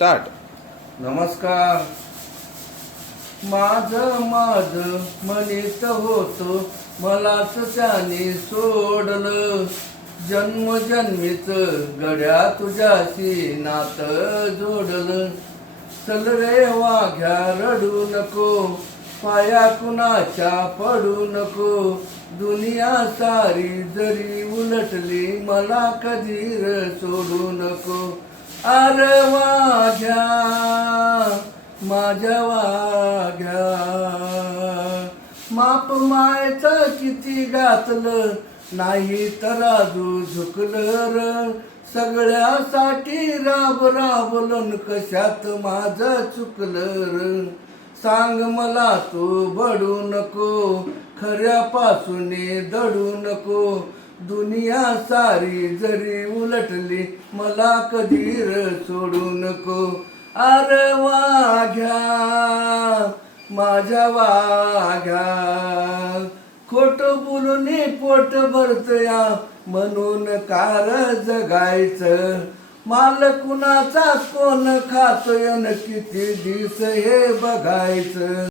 Start. नमस्कार. माझ माझ म्हणीत होत मलाच त्याने सोडलं. जन्म जन्मीच गड्या तुझ्याशी नात जोडलं. चल रे वाघ्या रडू नको. पाया कुणाच्या पडू नको. दुनिया सारी जरी उलटली मला कधी र सोडू नको. अरे वाघ्या माझ्या वाग्या. माप मायचं किती घातलं नाही तर आजू झुकलं र. सगळ्यासाठी राब राबलं कशात माझं चुकलं र. सांग मला तू बडू नको खऱ्यापासून दडू नको. दुनिया सारी जरी उलटली मला कधी सोडू नको. अरे वाघ्या माझ्या वाघ्या. खोट बोलून पोट भरतया म्हणून कार जगायचं. माल कुणाचा कोण खातोय न किती दिस हे बघायचं.